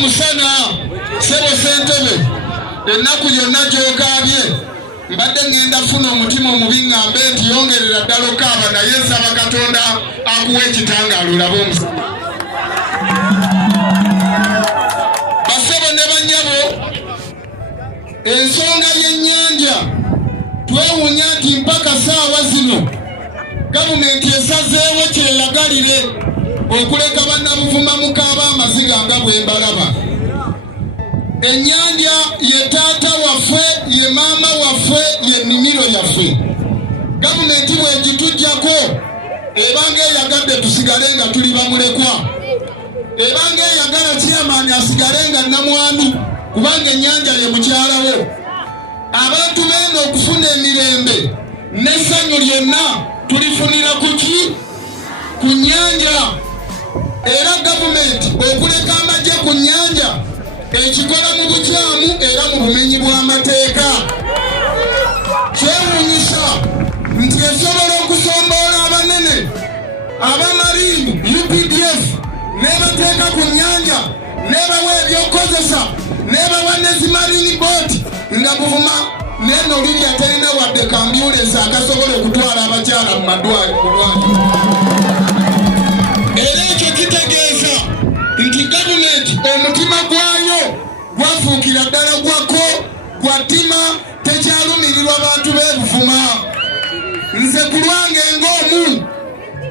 musana sebo sentebe ennaku yonna gy'ogaabye mbadde ngenda funa omutima omubi ngambe nti yongerera ddala okaaba naye nsaba Katonda akuwa ekitangaala olabe omusana. Basebo ne bannyabo, ensonga y'ennyanja twewuunya nti mpaka saawa zino gavumenti esazeewo kyeyagalire okuleka bannabuvuma mukaaba amaziga nga bwe mbalaba. Ennyanja ye taata waffe, ye maama waffe, ye nnimiro yaffe. Gavumenti bw'egitugyako ebanga eyagadde tusigale nga tuli bamulekwa, ebanga eyagala chairman asigale nga nnamwandu kubanga ennyanja ye mukyalawo. Abantu beeno okufuna emirembe n'essanyu lyonna tulifunira kuki? Ku nnyanja. Era gavumenti okuleka amajje ku nnyanja ekikola mu bukyamu era mu bumenyi bw'amateeka. Kyewuunyisa nti esobola okusomboola abanene abamarimu UPDF n'ebateeka ku nnyanja n'ebawa ebyokukozesa n'ebawa n'ezimarini booti nga Buvuma neno oluli atalina wadde kambyulensi akasobola okutwala abakyala mu malwaliro. Era ekyo kitegeeza nti gavumenti omutima gwayo gwafuukira ddala gwako gwa ttima, tekyalumirirwa bantu b'e Buvuma. Nze ku lwange ng'omu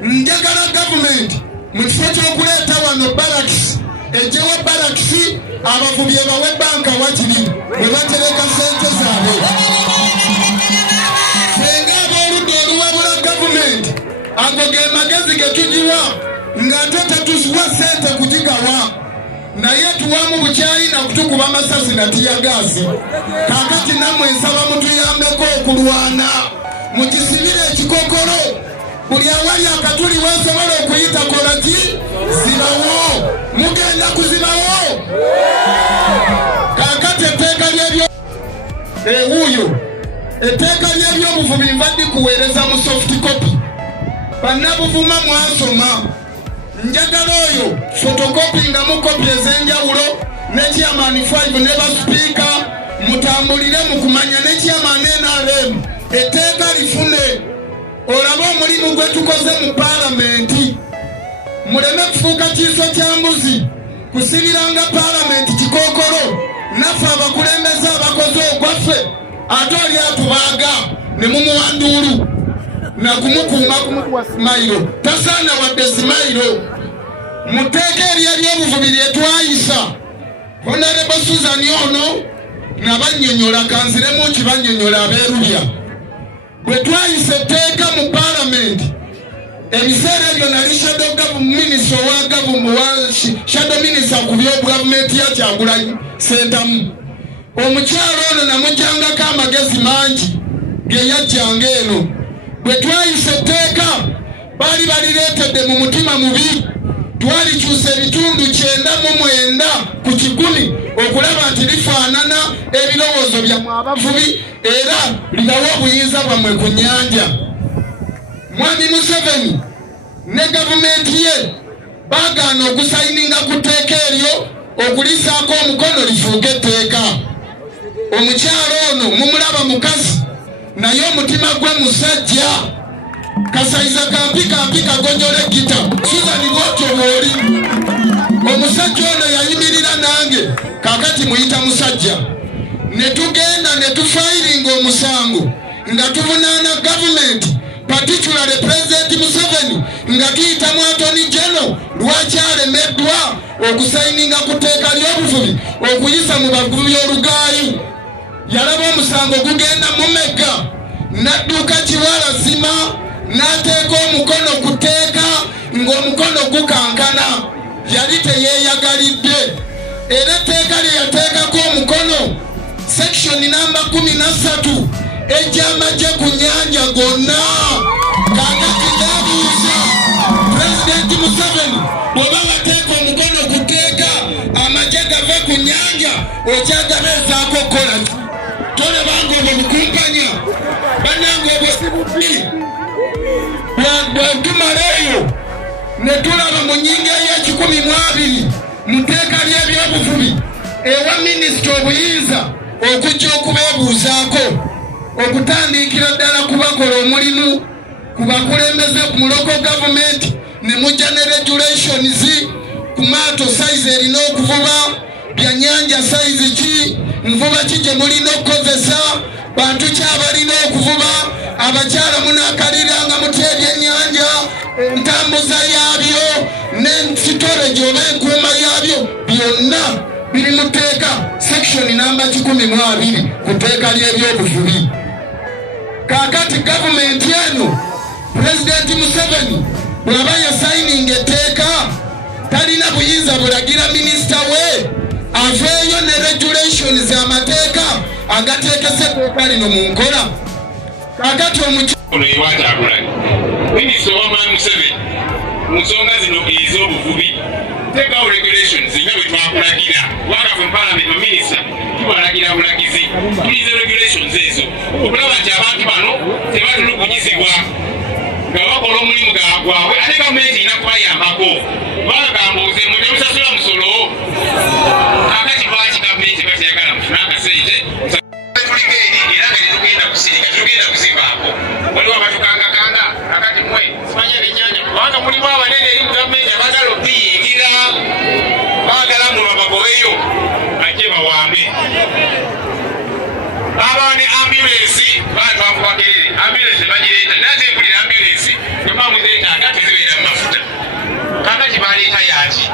njagala gavumenti mu kifo ky'okuleeta wano barakisi ejjewo barakisi abavubi ebawe banka wakiri bwe batereka sente zaabwe. Fenga ab'oludda oluwabula gavumenti ago ge magezi ge tugiwa ng'ate tetuziwa sente kugigawa naye tuwamu bukyayi na kutukuba amasasi na tiyagaasi. Kaakati nammwe nsaba mutuyambeko okulwana mukisibire ekikokolo buli awali akatuli weesobola okuyita kola ki? Zibawo. Mugenda kuzibawo. Kaakati etteeka ly'ebyo ewuuyo etteeka ly'ebyobuvubi nvadde kuweereza mu soft copy. Bannabuvuma mwasoma. Njagala oyo fotokopi nga mu kopi ez'enjawulo ne chairman 5 ne basipiika mutambulire mu kumanya ne chairman NRM etteeka lifune olabe omulimu gwe tukoze mu paalamenti. Muleme kufuuka kiiso kya mbuzi kusibiranga paalamenti kikookolo naffe abakulembeze abakoze ogwaffe ate oli atubaaga ne mumuwanduulu na kumukuuma kumukuwa simayiro tasaana wadde simayiro. Muteeka ery'ebyobuvubi lye twayisa Honorable Susan ono nabannyonnyola kanziremu nkibannyonnyola abeerulya. Bwe twayisa etteeka mu paalamenti ebiseera ebyo nali shadow minister ku by'obugavumenti ya Kyagulanyi Ssentamu. Omukyalo ono namujjangako amagezi mangi ge yajjanga eno. Bwe twayisa etteeka baali balireetedde mu mutima mubi. Twalikyusa ebitundu 99 ku 100 okulaba nti lifaanana ebirowoozo byammwe abavubi era libawa obuyinza bwammwe ku nnyanja. Mwami Museveni ne gavumenti ye baagaana okusayininga ku tteeka eryo okulisaako omukono lifuuke etteeka. Omukyalo ono mumulaba mukazi naye omutima gwe musajja. Kasayiza kampi kagonjole gita Susan bwotyo bwoli. Omusajja ono yayimirira nange kaakati muyita musajja. Ne tugenda ne tufayiringa omusango nga tuvunaana gavumenti particularly President Museveni nga tuyitamu Attorney General lwaki alemeddwa okusayininga ku tteeka ly'obuvubi okuyisa mu bavubi olugaayi. Yalaba omusango gugenda mumega n'adduka Kiwala Zima n'ateeka omukono ku tteeka ng'omukono gukankana. Yali teyeeyagalidde era etteeka lye yateekako omukono section namba 13 ejj'amajje ku nnyanja gonna. Kaakati ndaabuuza President Museveni bw'oba wateeka omukono ku tteeka amajje gave ku nnyanja okyagabeezaako kola ki? Tolabanga obwo bukumpanya bannange obwo si bubbi. Bwe tumala eyo ne tulaba mu nnyinga ey'ekikumi mu abiri mu tteeka ly'ebyobuvubi ewa minisita obuyinza okujja okubeebuuzaako okutandikira ddala kubakola omulimu ku bakulembeze ku muloko gavumenti ne mujja ne regulations ku maato sayizi erina okuvuba byannyanja sayizi ki nvuba ki gye mulina okukozesa bantu ki abalina okuvuba abakyala munaakaliranga mutya ebyennyanja entambuza yaabyo n'ensitoreji oba enkuuma yaabyo byonna biri mu tteeka section namba 12 ku tteeka ly'ebyobuvubi. Kaakati gavumenti eno Pulezidenti Museveni bw'aba yasayininga etteeka talina buyinza bulagira minisita we aveeyo ne regulations amateeka agateekesa etteeka lino mu nkola. Kaakati minisita ow'amaanyi Museveni mu nsonga zino ez'obuvubi teekawo regulations nga bwe twakulagira kubanga ffe mu Parliament baminisita tubalagira bulagizi tulize regulations ezo okulaba nti abantu bano tebatulugunyizibwa nga bakola omulimu gwabwe ate gavumenti erina kubayambako kubanga kambuuze mwe temusasula musolo. Kakati lwaki gavumenti batayagala mufune akasente tuliko eri era nga tetugenda kusirika tetugenda kuzibaako waliwo abatukangakanga kakati mwe simanye ebyennyanja kubanga mulimu abanene eri mu gavumenti abagala okuyingira baagala muno bagobeyo bajje bawambe. Babawo ne ambulensi batwakubagerere ambulensi bagireeta nate empulira ambulensi nebamuzeetaaga tezibeera mu mafuta kakati baleeta yaki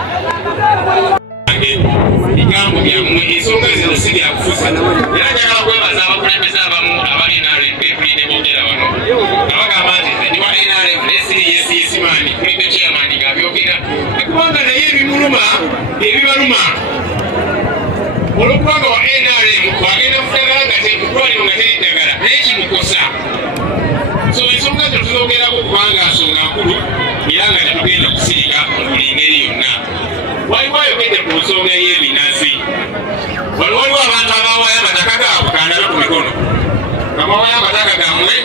bigambo byammwe ensonga zino si byakufuza era njagala kwebaza abakulembeze abamu abali NRM empulidde boogera wano abagamba nti nze ndi wa NRM nesiriyesiisimaani kulidde chairman ng'abyogera kubanga naye ebimuluma ebibaluma olwokubanga wa NRM wagenda kudagala nga tekutwaliro nga teri ddagala naye kimukosa. So ensonga zo tuzogerako kubanga nsonga nkulu era nga tetugenda kusirika mu buli ngeri yonna. Waliwo ayogedde ku nsonga y'ebinazi waliwo abantu abawaayo amataka gaabwe kandabe ku mikono abawaayo amataka gammwe